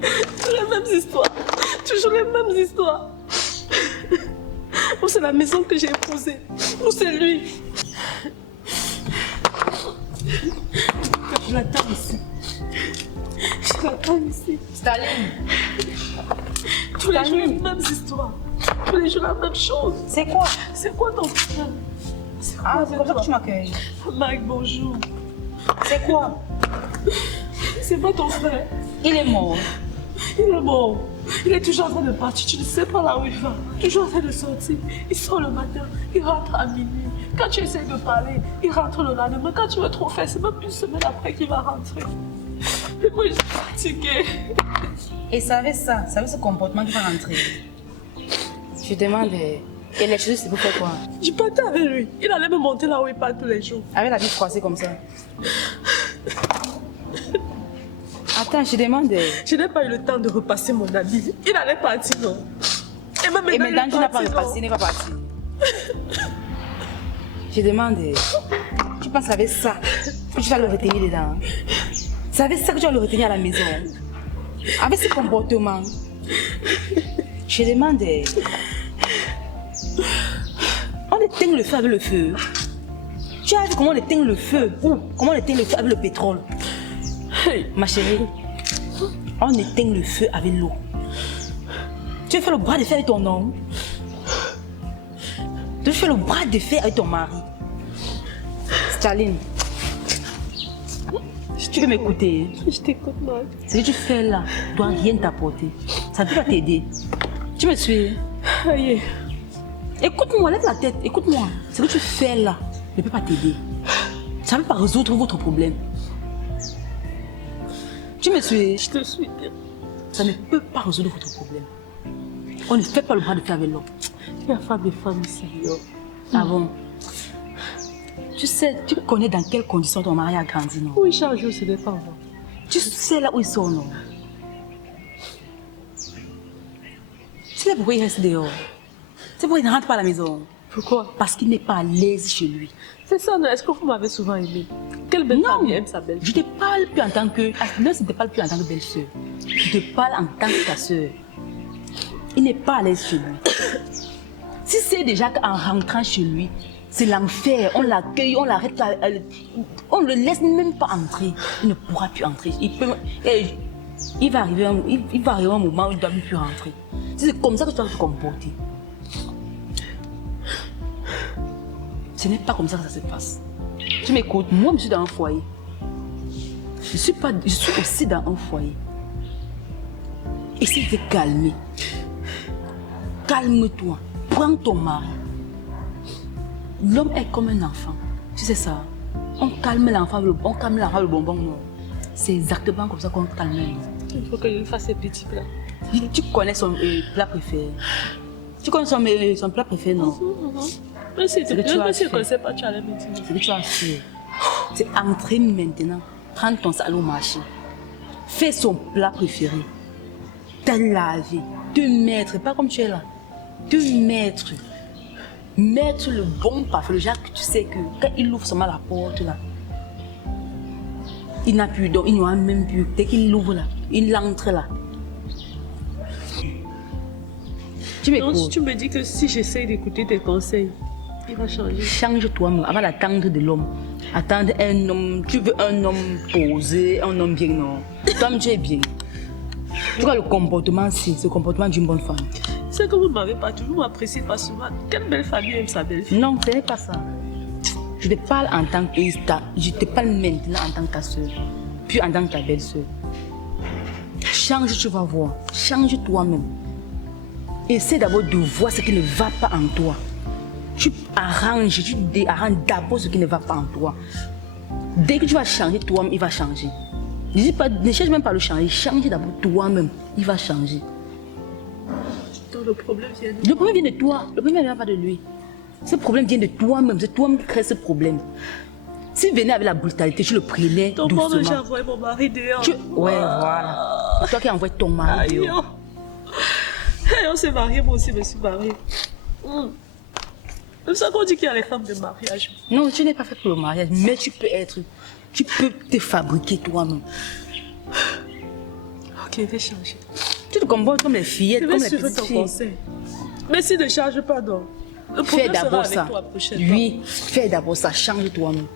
Les mêmes histoires. Toujours les mêmes histoires. Ou c'est la maison que j'ai épousée, ou c'est lui. Je l'attends ici. Je l'attends ici. Staline. Tous les jours, les mêmes histoires. Tous les jours, la même chose. C'est quoi? C'est quoi ton frère? Ah, c'est comme ça que tu m'accueilles. Mike, bonjour. C'est quoi? C'est pas ton frère. Il est mort. Il est mort. Il est toujours en train de partir. Tu ne sais pas là où il va. Toujours en train de sortir. Il sort le matin. Il rentre à minuit. Quand tu essaies de parler, il rentre le lendemain. Quand tu veux trop faire, c'est même une semaine après qu'il va rentrer. Et moi, je suis fatiguée. Et savait ça, savait ce comportement qui va rentrer. Je demande, quelle est c'est pour faire quoi? Je partais avec lui. Il allait me monter là où il part tous les jours. Avec la vie froissée comme ça. Attends, je demande. Je n'ai pas eu le temps de repasser mon habit. Il allait partir, non? Et maintenant, tu n'as pas repassé, il n'est pas parti. Je demande, tu penses avec ça que tu vas le retenir dedans? C'est avec ça que tu vas le retenir à la maison? Avec ce comportement? Je demande, on éteint le feu avec le feu. Tu as vu comment on éteint le feu? Ou comment on éteint le feu avec le pétrole? Hey, ma chérie, on éteint le feu avec l'eau. Tu veux faire le bras de fer avec ton homme? Tu veux faire le bras de fer avec ton mari? Staline, tu veux m'écouter? Je t'écoute, Mike. Ce que tu fais là doit rien t'apporter. Ça ne peut pas t'aider. Tu me suis? Aïe. Écoute-moi, lève la tête, écoute-moi. Ce que tu fais là ne peut pas t'aider. Ça ne peut pas résoudre votre problème. Tu me suis? Je te suis bien. Ça ne peut pas résoudre votre problème. On ne fait pas le bras de fer avec l'homme. Il y a femme et femme ici. Ah bon? Tu sais, tu connais dans quelles conditions ton mari a grandi, non? Où il change, ce n'est pas moi. Tu sais là où ils sont, non? Tu sais pourquoi il reste dehors? C'est pourquoi il ne rentre pas à la maison. Pourquoi? Parce qu'il n'est pas à l'aise chez lui. C'est ça, non? Est-ce que vous m'avez souvent aimé? Quelle belle famille aime sa belle? Je te parle plus en tant que... Non, je ne te parle plus en tant que belle-sœur. Je te parle en tant que ta sœur. Il n'est pas à l'aise chez lui. Si c'est déjà qu'en rentrant chez lui, c'est l'enfer, on l'accueille, on l'arrête, on ne le laisse même pas entrer. Il ne pourra plus entrer. Il va arriver un moment où il ne doit plus rentrer. C'est comme ça que tu dois te comporter. Ce n'est pas comme ça que ça se passe. Tu m'écoutes, moi je suis dans un foyer. Je suis aussi dans un foyer. Essaye de te calmer. Calme-toi. Prends ton mari. L'homme est comme un enfant. Tu sais ça? On calme l'enfant le bonbon. Non. C'est exactement comme ça qu'on calme l'homme. Il faut que je lui fasse ses petits plats. Tu connais son plat préféré? Tu connais son plat préféré, non? Mais si tu ne connaissais pas, tu allais me dire. Ce que tu as fait, c'est entrer maintenant. Prendre ton sac au marché. Fais son plat préféré. Te laver. Te mettre, pas comme tu es là. Te mettre. Mettre le bon parfum. Le genre que tu sais que quand il ouvre seulement la porte là, il n'a plus d'eau, il n'y aura même plus. Dès qu'il ouvre là, il entre là. Tu m'écoutes? Donc, tu me dis que si j'essaye d'écouter tes conseils, il va changer. Change toi-même avant d'attendre de l'homme. Attendre un homme, tu veux un homme posé, un homme bien, non. Toi, tu es bien. Tu vois le comportement, c'est ce comportement d'une bonne femme. C'est que vous ne m'avez pas toujours apprécié pas souvent. Quelle belle famille aime sa belle fille? Non, ce n'est pas ça. Je te parle en tant que je te parle maintenant en tant que ta soeur, puis en tant que ta belle-soeur. Change, tu vas voir. Change toi-même. Essaie d'abord de voir ce qui ne va pas en toi. Tu arranges, tu déarranges d'abord ce qui ne va pas en toi. Dès que tu vas changer toi-même, il va changer. Ne cherche même pas à le changer. Change d'abord toi-même, il va changer. Donc le problème vient de... Le problème vient de toi. Le problème ne vient pas de lui. Ce problème vient de toi-même. C'est toi-même qui crée ce problème. S'il venait avec la brutalité, tu le prenais Donc doucement. moi, j'ai envoyé mon mari dehors. Ouais, voilà. C'est toi qui as envoyé ton mari dehors. Hey, on s'est mariés, moi aussi je me suis mariée. C'est ça qu'on dit qu'il y a les femmes de mariage. Non, tu n'es pas fait pour le mariage, mais tu peux te fabriquer toi-même. Ok, je vais changer. Tu te comportes comme les fillettes, Je comme vais les suivre petites ton filles. conseil. Mais si ne charge pas, non. Le Fais problème sera d'abord avec ça. toi prochainement. Oui, fais d'abord ça. Change toi-même.